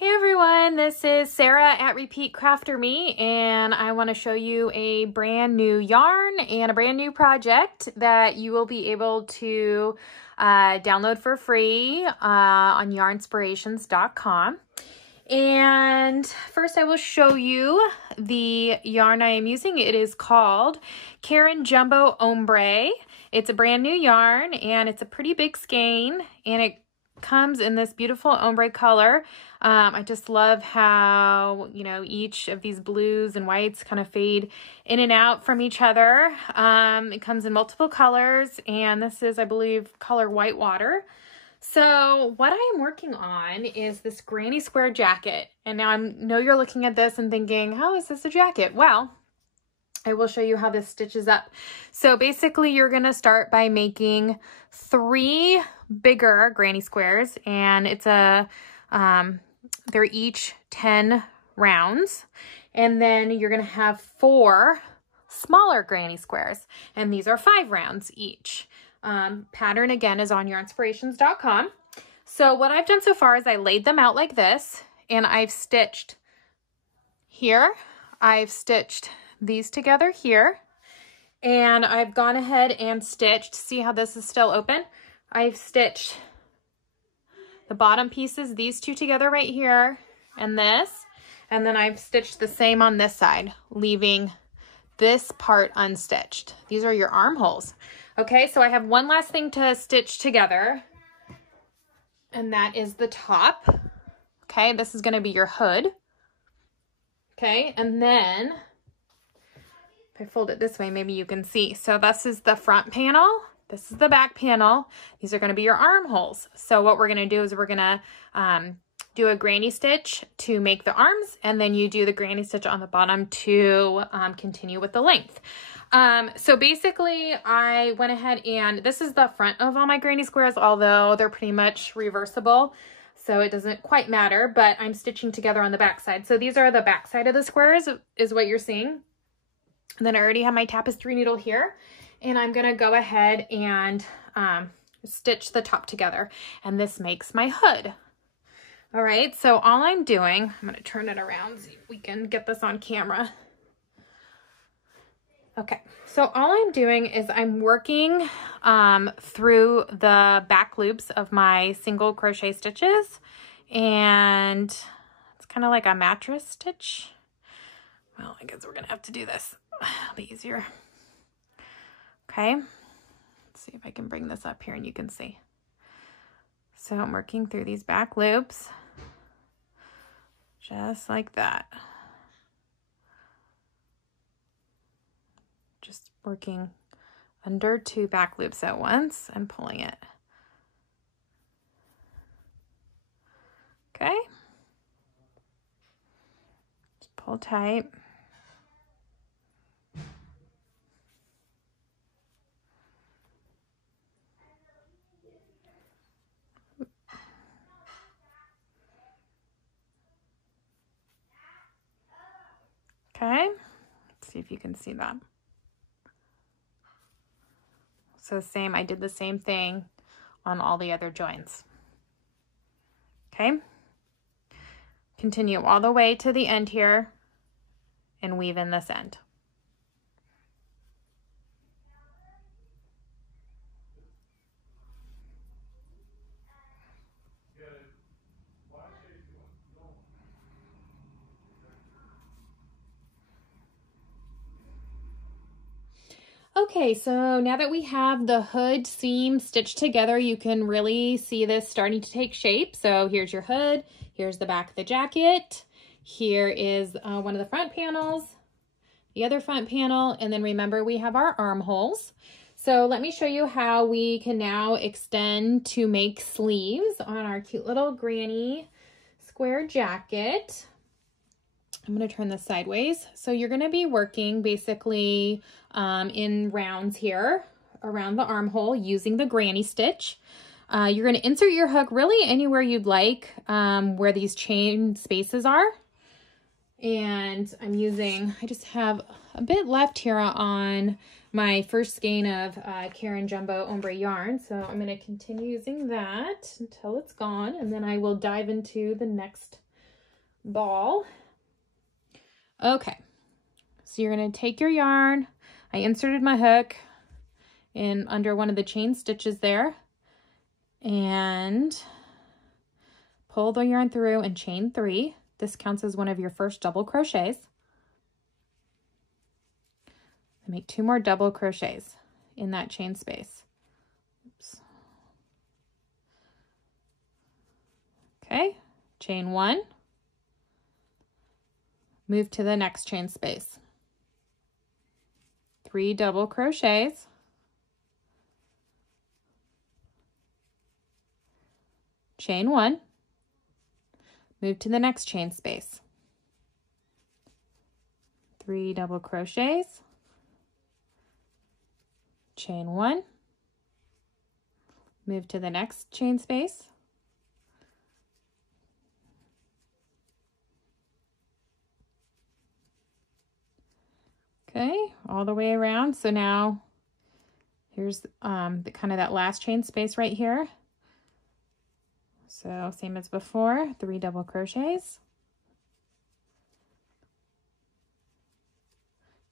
Hey everyone, this is Sarah at Repeat Crafter Me, and I want to show you a brand new yarn and a brand new project that you will be able to download for free on yarnspirations.com. And first I will show you the yarn I am using. It is called Caron Jumbo Ombre. It's a brand new yarn and it's a pretty big skein, and it comes in this beautiful ombre color. I just love how, you know, each of these blues and whites kind of fade in and out from each other. It comes in multiple colors, and this is, I believe, color white water. So what I am working on is this granny square jacket. And now I know you're looking at this and thinking, how is this a jacket? Well, I will show you how this stitches up. So basically you're going to start by making 3 bigger granny squares, and it's a, they're each 10 rounds. And then you're going to have 4 smaller granny squares, and these are 5 rounds each. Pattern again is on yarnspirations.com. So what I've done so far is I laid them out like this, and I've stitched here, I've stitched these together here, and I've gone ahead and stitched, see how this is still open? I've stitched the bottom pieces, these 2 together right here, and this, and then I've stitched the same on this side, leaving this part unstitched. These are your armholes. Okay, so I have one last thing to stitch together, and that is the top. Okay, this is gonna be your hood. Okay, and then if I fold it this way, maybe you can see. So this is the front panel. This is the back panel. These are going to be your armholes. So what we're going to do is we're going to do a granny stitch to make the arms, and then you do the granny stitch on the bottom to continue with the length. So basically I went ahead, and this is the front of all my granny squares, although they're pretty much reversible, so it doesn't quite matter, but I'm stitching together on the back side. So these are the back side of the squares is what you're seeing. And then I already have my tapestry needle here, and I'm gonna go ahead and stitch the top together, and this makes my hood. All right, so all I'm doing, I'm gonna turn it around so we can get this on camera. Okay, so all I'm doing is I'm working through the back loops of my single crochet stitches, and it's kind of like a mattress stitch. Well, I guess we're gonna have to do this. It'll be easier. Okay, let's see if I can bring this up here and you can see. So I'm working through these back loops, just like that. Just working under 2 back loops at once and pulling it. Okay, just pull tight. Okay, let's see if you can see that. So same, I did the same thing on all the other joints. Okay, continue all the way to the end here and weave in this end. Okay, so now that we have the hood seam stitched together, you can really see this starting to take shape. So here's your hood, here's the back of the jacket, here is one of the front panels, the other front panel, and then remember we have our armholes. So let me show you how we can now extend to make sleeves on our cute little granny square jacket. I'm going to turn this sideways. So you're going to be working basically in rounds here around the armhole using the granny stitch. You're going to insert your hook really anywhere you'd like where these chain spaces are. And I'm using, I just have a bit left here on my first skein of Caron Jumbo Ombre yarn. So I'm going to continue using that until it's gone. And then I will dive into the next ball. Okay, so you're going to take your yarn. I inserted my hook in under one of the chain stitches there and pull the yarn through and chain 3. This counts as one of your first double crochets. And make 2 more double crochets in that chain space. Oops. Okay, chain 1. Move to the next chain space. 3 double crochets. Chain 1. Move to the next chain space. 3 double crochets. Chain 1. Move to the next chain space. Okay, all the way around. So now here's the kind of that last chain space right here. So same as before, 3 double crochets.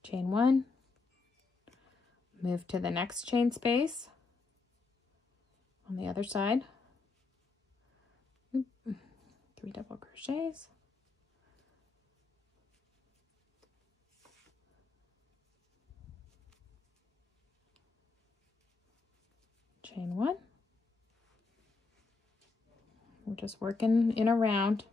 Chain 1. Move to the next chain space on the other side. 3 double crochets. Chain 1. We're just working in a round.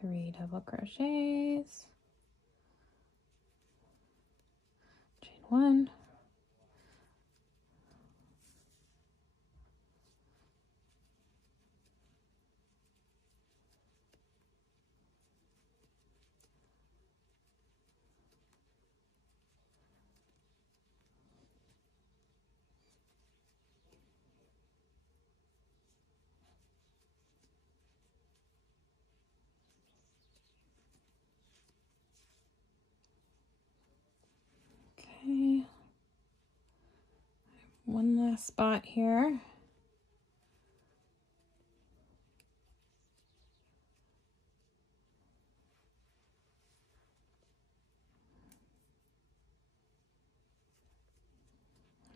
Three double crochets. Chain 1. Okay, one last spot here.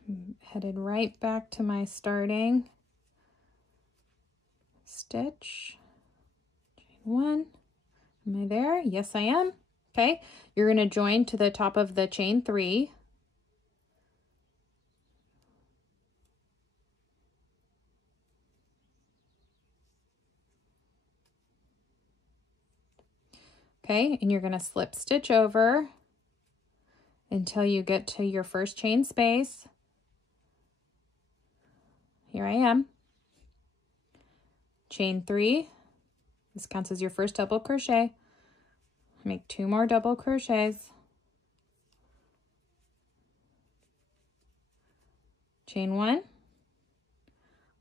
I'm headed right back to my starting stitch. Chain 1. Am I there? Yes, I am. Okay, you're going to join to the top of the chain 3. Okay, and you're going to slip stitch over until you get to your first chain space. Here I am. Chain 3. This counts as your first double crochet. Make 2 more double crochets. Chain 1.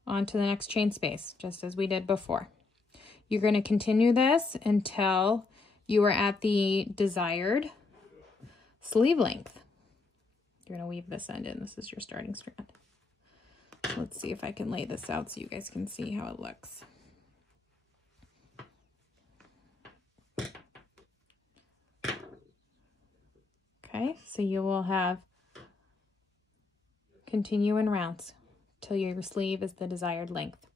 On to the next chain space, just as we did before. You're going to continue this until you are at the desired sleeve length. You're going to weave this end in. This is your starting strand. Let's see if I can lay this out so you guys can see how it looks. Okay, so you will have continue in rounds till your sleeve is the desired length.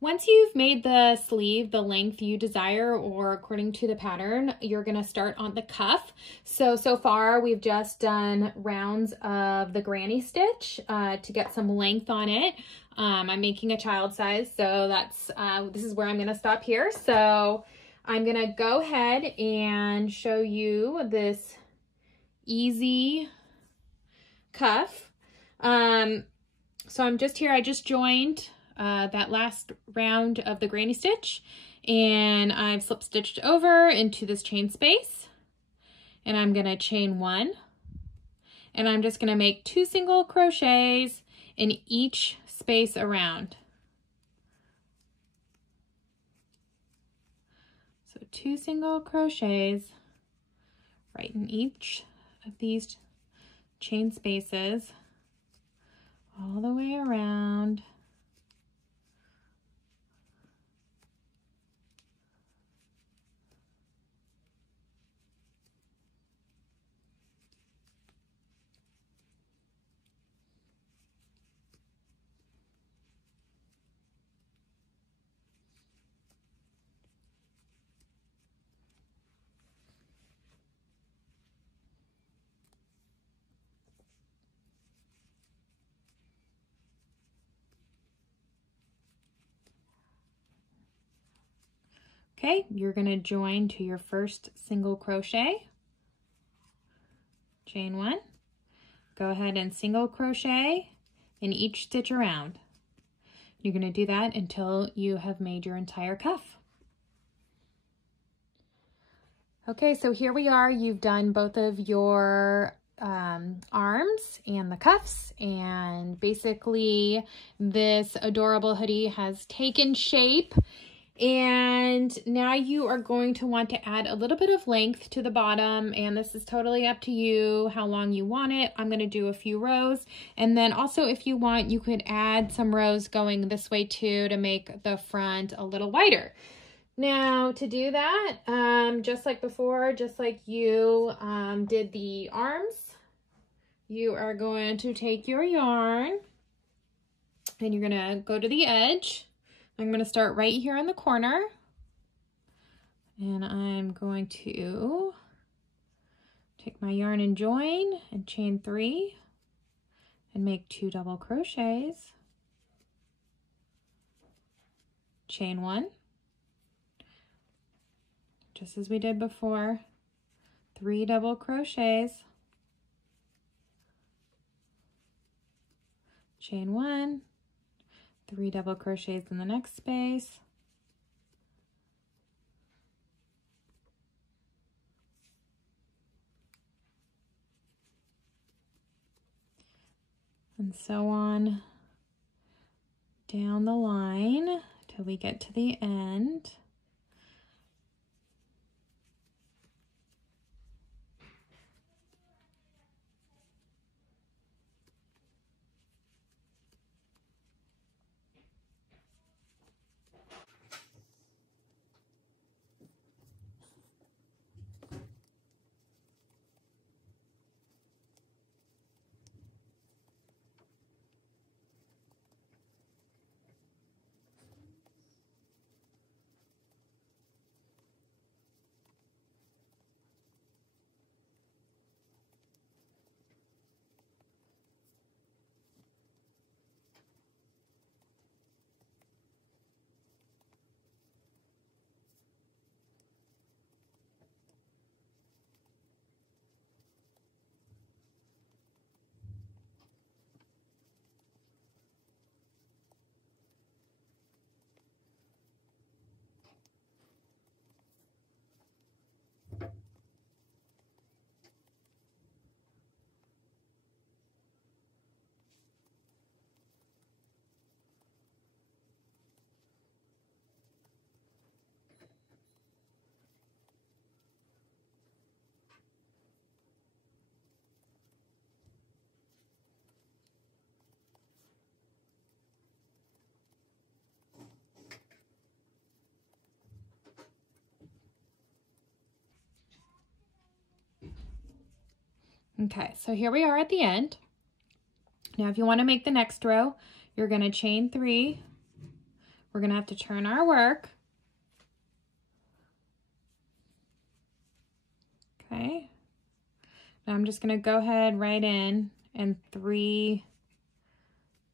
Once you've made the sleeve the length you desire or according to the pattern, you're going to start on the cuff. So far we've just done rounds of the granny stitch to get some length on it. I'm making a child size, so that's this is where I'm going to stop here. So I'm going to go ahead and show you this easy cuff. So I'm just here, I just joined that last round of the granny stitch, and I've slip stitched over into this chain space, and I'm gonna chain 1, and I'm just going to make 2 single crochets in each space around. So 2 single crochets right in each of these chain spaces all the way around. Okay, you're going to join to your first single crochet, chain 1, go ahead and single crochet in each stitch around. You're going to do that until you have made your entire cuff. Okay, so here we are. You've done both of your arms and the cuffs, and basically this adorable hoodie has taken shape. And now you are going to want to add a little bit of length to the bottom, and this is totally up to you how long you want it. I'm going to do a few rows, and then also if you want, you could add some rows going this way too to make the front a little wider. Now to do that, just like before, just like you did the arms, you are going to take your yarn and you're going to go to the edge. I'm going to start right here in the corner, and I'm going to take my yarn and join and chain 3 and make 2 double crochets, chain 1, just as we did before, 3 double crochets, chain 1, 3 double crochets in the next space, and so on down the line till we get to the end. Okay, so here we are at the end. Now if you want to make the next row, you're going to chain 3. We're going to have to turn our work. Okay. Now I'm just going to go ahead right in and 3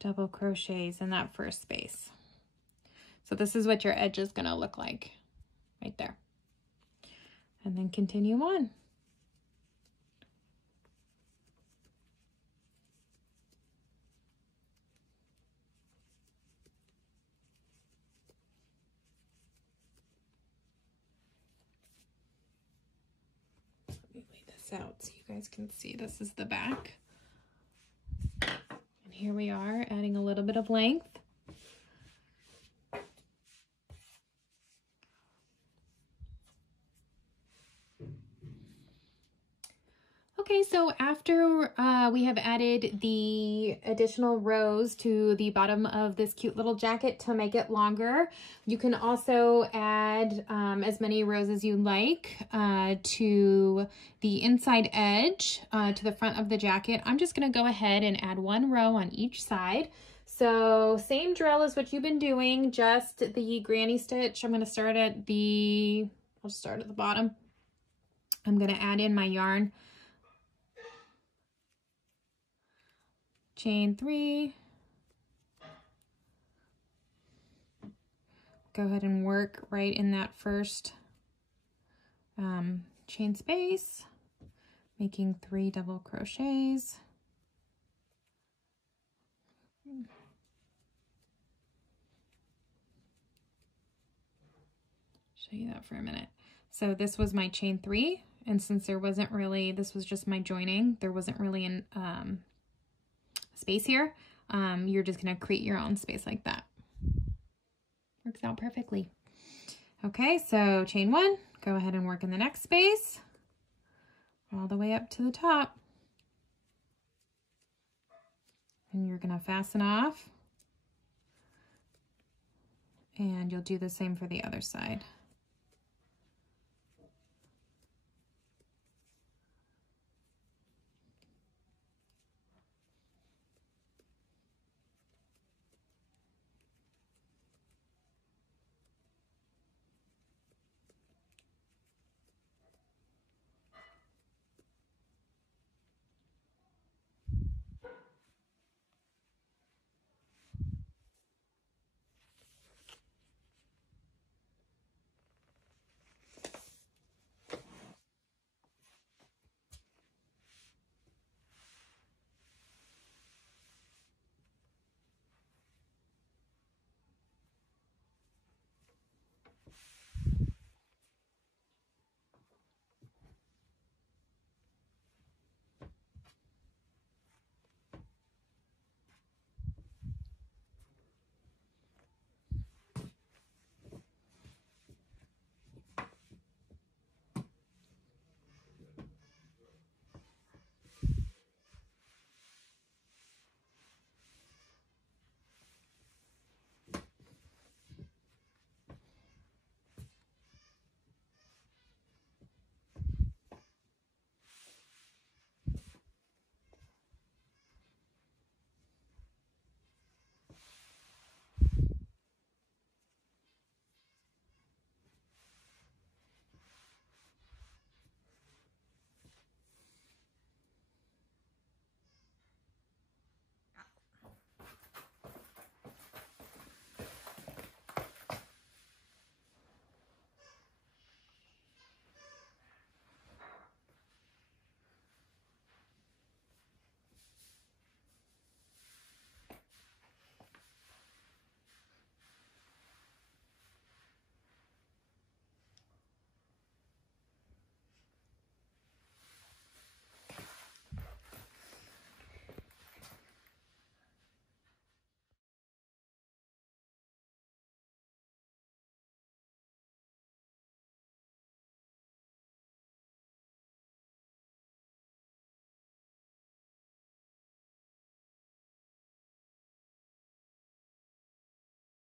double crochets in that first space. So this is what your edge is going to look like right there. And then continue on. Let me lay this out so you guys can see. This is the back. here we are, adding a little bit of length. Okay, so after we have added the additional rows to the bottom of this cute little jacket to make it longer, you can also add as many rows as you like to the inside edge to the front of the jacket. I'm just going to go ahead and add 1 row on each side. So same drill as what you've been doing, just the granny stitch. I'm going to start at the, I'll start at the bottom. I'm going to add in my yarn. Chain 3, go ahead and work right in that first chain space, making 3 double crochets. Show you that for a minute. So this was my chain 3, and since there wasn't really, this was just my joining, there wasn't really an space here, you're just going to create your own space like that. Works out perfectly. Okay, so chain 1, go ahead and work in the next space all the way up to the top, and you're going to fasten off, and you'll do the same for the other side.